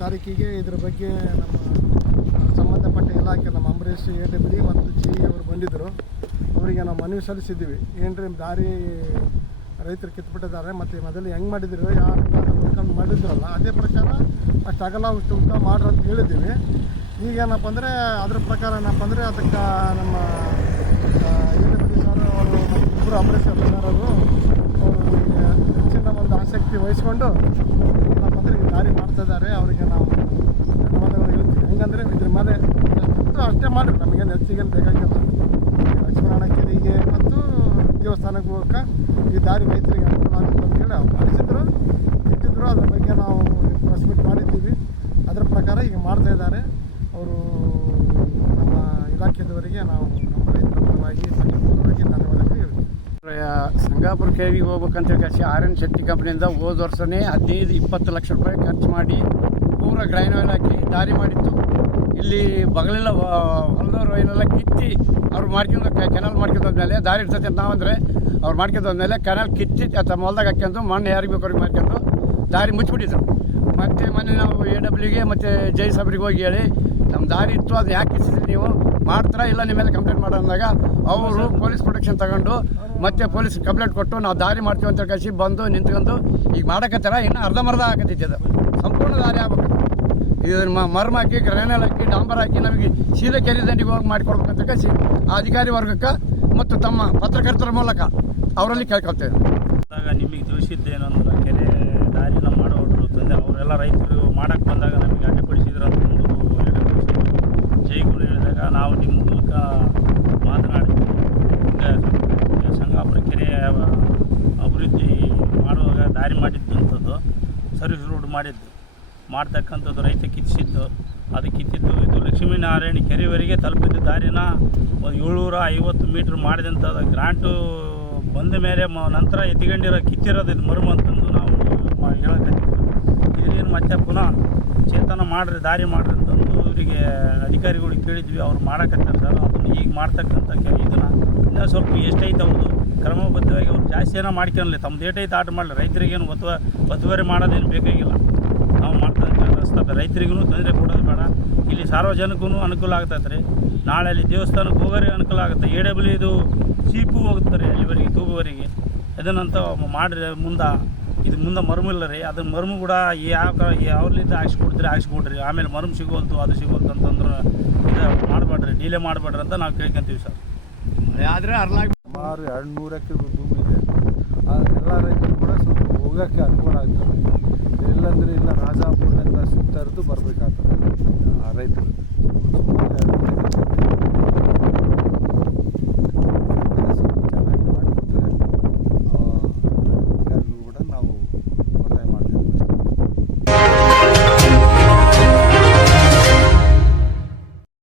ತಾರೀಕಿಗೆ ಇದ್ರ ಬಗ್ಗೆ ನಮ್ಮ ಸಂಬಂಧಪಟ್ಟ ಇಲಾಖೆ ನಮ್ಮ ಅಂಬರೀಷ್ AWD ಮತ್ತು GE ಅವರು ಬಂದಿದ್ದರು. ಅವರಿಗೆ ನಾವು ಮನವಿ ಸಲ್ಲಿಸಿದ್ದೀವಿ. ಏನ್ರಿ ದಾರಿ ರೈತರು ಕಿತ್ಬಿಟ್ಟಿದ್ದಾರೆ, ಮತ್ತು ಮೊದಲು ಹೆಂಗೆ ಮಾಡಿದ್ರು ಯಾರು ಹುಡ್ಕೊಂಡು ಮಾಡಿದ್ರಲ್ಲ ಅದೇ ಪ್ರಕಾರ ಅಷ್ಟು ಅಗಲ ಅಷ್ಟು ಉದ್ದ ಮಾಡ್ರಿ ಅಂತ ಹೇಳಿದ್ದೀವಿ. ಈಗೇನಪ್ಪ ಅಂದರೆ ಅದ್ರ ಪ್ರಕಾರ ಏನಪ್ಪ ಅಂದರೆ ಅದಕ್ಕೆ ನಮ್ಮ AWD ಸರ್ ಅವರು ಇಬ್ಬರು ಅಂಬರೀಷ್ ಸರ್ ಅವರು ಹೆಚ್ಚಿನ ಒಂದು ಆಸಕ್ತಿ ವಹಿಸ್ಕೊಂಡು ಏನಪ್ಪ ಅಂದರೆ ಈಗ ದಾರಿ ಮಾಡ್ತಾಯಿದ್ದಾರೆ. ಅವರಿಗೆ ನಾವು ಧನ್ಯವಾದಗಳು ಹೇಳ್ತೀವಿ. ಹೆಂಗಂದರೆ ಇದ್ರ ಮೇಲೆ ಎಷ್ಟು ಅಷ್ಟೇ ಮಾಡಿರಿ, ನಮಗೇನು ಹೆಚ್ಚಿಗೇನು ಬೇಕಾಗಿಲ್ಲ. ಲಕ್ಷ್ಮೀನಾರಾಯಣ ಕೆರೆಗೆ ಮತ್ತು ದೇವಸ್ಥಾನಕ್ಕೆ ಹೋಗೋಕೆ ಈ ದಾರಿ ರೈತರಿಗೆ ಅನುಕೂಲ ಆಗುತ್ತೆ ಅಂತೇಳಿ ಅವ್ರು ಮಾಡಿಸಿದ್ರು ಇಟ್ಟಿದ್ರು. ಅದ್ರ ಬಗ್ಗೆ ನಾವು ಪ್ರೆಸ್ ಮೀಟ್ ಮಾಡಿದ್ದೀವಿ. ಅದರ ಪ್ರಕಾರ ಈಗ ಮಾಡ್ತಾಯಿದ್ದಾರೆ ಅವರು. ನಮ್ಮ ಇಲಾಖೆದವರಿಗೆ ನಾವು ನಮ್ಮ ರೈತರ ಪರವಾಗಿ ಪರವಾಗಿ ಧನ್ಯವಾದಗಳು ಹೇಳ್ತೀವಿ. ಸಂಗಾಪುರ ಕೆರೆಗೆ ಹೋಗ್ಬೇಕಂತೇಳಿ RN ಶೆಟ್ಟಿ ಕಂಪ್ನಿಯಿಂದ ಹೋದ ವರ್ಷನೇ 15-20 ಲಕ್ಷ ರೂಪಾಯಿ ಖರ್ಚು ಮಾಡಿ ಪೂರ ಗ್ರೈನ್ ಆಯಿಲ್ ಹಾಕಿ ದಾರಿ ಮಾಡಿತ್ತು. ಇಲ್ಲಿ ಬಗಲೆಲ್ಲ ಹೊಲದವ್ರು ಏನೆಲ್ಲ ಕಿತ್ತಿ ಅವ್ರು ಮಾಡ್ಕೊಂಡು ಕೆನಲ್ ಮಾಡ್ಕೊಂಡಾದ್ಮೇಲೆ ದಾರಿ ಇರ್ತೈತೆ ಅಂತ ನಾವಂದರೆ ಅವ್ರು ಮಾಡ್ಕೊಂಡಾದ್ಮೇಲೆ ಕೆನಲ್ ಕಿತ್ತಿ ತಮ್ಮ ಹೊಲ್ದಾಗ ಹಾಕ್ಯಂಡು ಮಣ್ಣು ಯಾರಿಗೆ ಬೇಕು ಅವ್ರಿಗೆ ಮಾಡ್ಕೊಂಡು ದಾರಿ ಮುಚ್ಚಿಬಿಟ್ಟಿದ್ರು. ಮತ್ತು ಮೊನ್ನೆ ನಾವು AWDಗೆ ಮತ್ತು ಜೈ ಸಾಬ್ರಿಗೆ ಹೋಗಿ ಹೇಳಿ ನಮ್ಮ ದಾರಿ ಇತ್ತು ಅದು ಯಾಕೆ ಕಿಸಿದ್ರಿ ನೀವು ಮಾಡ್ತಾರಾ ಇಲ್ಲ ನಿಮ್ಮ ಮೇಲೆ ಕಂಪ್ಲೇಂಟ್ ಮಾಡೋ ಅಂದಾಗ ಅವರು ಪೊಲೀಸ್ ಪ್ರೊಟೆಕ್ಷನ್ ತಗೊಂಡು ಮತ್ತು ಪೊಲೀಸ್ ಕಂಪ್ಲೇಂಟ್ ಕೊಟ್ಟು ನಾವು ದಾರಿ ಮಾಡ್ತೀವಿ ಅಂತ ಕಳಿಸಿ ಬಂದು ನಿಂತ್ಕೊಂಡು ಈಗ ಮಾಡೋಕತ್ತಾರ. ಇನ್ನು ಅರ್ಧಂಬರ್ಧ ಆಗತ್ತೈತೆ ಅದು ಸಂಪೂರ್ಣ ದಾರಿ ಆಗ್ಬೇಕು. ಇದನ್ನು ಮರ್ಮ ಹಾಕಿ ಗ್ರೈನಲ್ ಹಾಕಿ ಡಾಂಬರ್ ಹಾಕಿ ನಮಗೆ ಸೀದಾ ಕೆರೆ ದಂಡಿಗೆ ಹೋಗಿ ಮಾಡಿಕೊಡ್ಬೇಕಂತ ಕಳಿಸಿ ಆ ಅಧಿಕಾರಿ ವರ್ಗಕ್ಕೆ ಮತ್ತು ತಮ್ಮ ಪತ್ರಕರ್ತರ ಮೂಲಕ ಅವರಲ್ಲಿ ಕೇಳ್ಕೊಳ್ತೇವೆ. ನಿಮಗೆ ತಿಳಿಸಿದ್ದೇನಂದ್ರೆ ಕೆರೆ ದಾರಿನ ಮಾಡೋರು ತಂದೆ ಅವರೆಲ್ಲ ರೈತರು ಮಾಡೋಕ್ಕೆ ಬಂದಾಗ ನಮಗೆ ಅಡ್ಡಿಪಡಿಸಿದ್ರು ಅಂತಂದು ಜೈಗಳು ಹೇಳಿದಾಗ ನಾವು ನಿಮ್ಮ ಮೂಲಕ ಮಾತನಾಡಿದ್ವಿ. ಈಗ ಸಂಗಾಪುರ ಕೆರೆ ಅಭಿವೃದ್ಧಿ ಮಾಡುವಾಗ ದಾರಿ ಮಾಡಿದ್ದಂಥದ್ದು ಸರ್ವಿಸ್ ರೋಡ್ ಮಾಡ್ತಕ್ಕಂಥದ್ದು ರೈತ ಕಿತ್ತಿಸಿದ್ದು. ಅದು ಕಿತ್ತಿದ್ದು ಇದು ಲಕ್ಷ್ಮೀನಾರಾಯಣ ಕೆರೆವರೆಗೆ ತಲುಪಿದ್ದ ದಾರಿನ 750 ಮೀಟ್ರ್ ಮಾಡಿದಂಥದ್ದು ಗ್ರಾಂಟು ಬಂದ ಮೇಲೆ ನಂತರ ಕಿತ್ತಿರೋದು ಇದು ಮರುಮ ಅಂತಂದು ನಾವು ಹೇಳಕತ್ತೀವಿ. ಇದನ್ನೇನು ಮತ್ತೆ ಪುನಃ ಚೇತನ ಮಾಡಿರಿ ದಾರಿ ಮಾಡಿರಿ ಅಂತಂದು ಇವರಿಗೆ ಅಧಿಕಾರಿಗಳಿಗೆ ಕೇಳಿದ್ವಿ. ಅವ್ರು ಮಾಡಕತ್ತಾರೆ ಸರ್. ಅದನ್ನು ಈಗ ಮಾಡ್ತಕ್ಕಂಥ ಇದನ್ನು ಇನ್ನೂ ಸ್ವಲ್ಪ ಎಷ್ಟೈತೆ ಅವ್ರದ್ದು ಕ್ರಮಬದ್ಧವಾಗಿ ಅವ್ರು ಜಾಸ್ತಿ ಏನೋ ಮಾಡ್ಕೊಳ್ಳಿ, ತಮ್ಮದು ಏಟೈತೆ ಆಟ ಮಾಡಲಿ. ರೈತರಿಗೇನು ಒತ್ತುವರಿ ಮಾಡೋದೇನು ಬೇಕಾಗಿಲ್ಲ. ನಾವು ಮಾಡ್ತಕ್ಕಂಥ ರಸ್ತೆ ರೈತರಿಗೂ ತೊಂದರೆ ಕೊಡೋದು ಬೇಡ. ಇಲ್ಲಿ ಸಾರ್ವಜನಿಕೂ ಅನುಕೂಲ ಆಗ್ತೈತೆ ರೀ. ನಾಳೆ ಅಲ್ಲಿ ದೇವಸ್ಥಾನಕ್ಕೆ ಹೋಗೋರಿಗೆ ಅನುಕೂಲ ಆಗುತ್ತೆ. AWD ಚೀಪು ಹೋಗ್ತಾರೆ ಅಲ್ಲಿವರೆಗೆ ತೂಗುವರೆಗೆ. ಇದನ್ನಂತ ಮಾಡಿರಿ ಮುಂದೆ ಮರುಮಿಲ್ಲ ರೀ. ಅದನ್ನು ಮರುಮು ಕೂಡ ಯಾವ್ಲಿಂದ ಹಾಕ್ಸ್ಕೊಡ್ರಿ. ಆಮೇಲೆ ಮರುಮು ಸಿಗೋಲ್ತು ಅದು ಸಿಗೋಲ್ತು ಅಂತಂದ್ರೆ ಇದು ಮಾಡಬೇಡ್ರಿ, ಡೀಲೇ ಮಾಡಬೇಡ್ರಿ ಅಂತ ನಾವು ಕೇಳ್ಕೊಂತೀವಿ ಸರ್. ಆದರೆ ಸುಮಾರು 200 ಎಕರೆ ಭೂಮಿ ಇದೆ. ಎಲ್ಲ ರೈತರು ಕೂಡ ಸ್ವಲ್ಪ ಹೋಗೋಕ್ಕೆ ಅನುಕೂಲ ಆಗ್ತದೆ. ಇಲ್ಲಂದರೆ ಇಲ್ಲ ರಾಜಾಪುರದಿಂದ ಸುತ್ತರಿದು ಬರಬೇಕಾಗ್ತದೆ ಆ ರೈತರು.